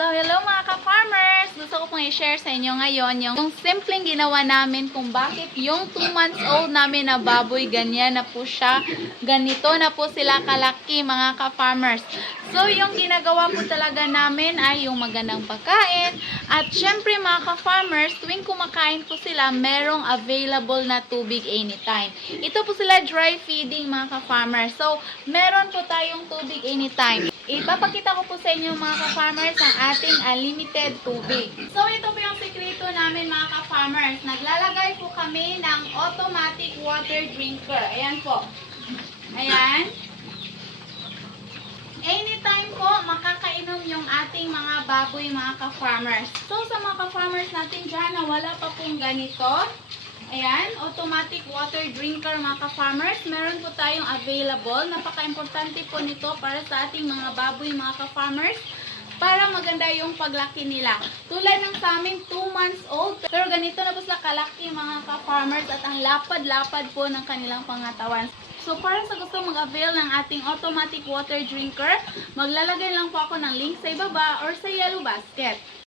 So, hello mga ka-farmers! Gusto ko pong i-share sa inyo ngayon yung simpleng ginawa namin kung bakit yung 2 months old namin na baboy, ganyan na po siya. Ganito na po sila kalaki mga ka-farmers. So, yung ginagawa po talaga namin ay yung magandang pagkain. At syempre mga ka-farmers, tuwing kumakain po sila, merong available na tubig anytime. Ito po sila dry feeding mga ka-farmers. So, meron po tayong tubig anytime. Ipapakita ko po sa inyo mga ka-farmers ang ating unlimited tubig. So, ito po yung sekreto namin mga ka-farmers. Naglalagay po kami ng automatic water drinker. Ayan po. Ayan. Anytime po, makakainom yung ating mga baboy mga ka-farmers. So, sa mga ka-farmers natin dyan na wala pa pong ganito, ayan, automatic water drinker mga ka-farmers, meron po tayong available. Napaka-importante po nito para sa ating mga baboy mga ka-farmers, para maganda yung paglaki nila. Tulad ng sa amin, 2 months old, pero ganito na po sila kalaki mga ka-farmers at ang lapad-lapad po ng kanilang pangatawan. So, para sa gusto mag-avail ng ating automatic water drinker, maglalagay lang po ako ng link sa ibaba or sa yellow basket.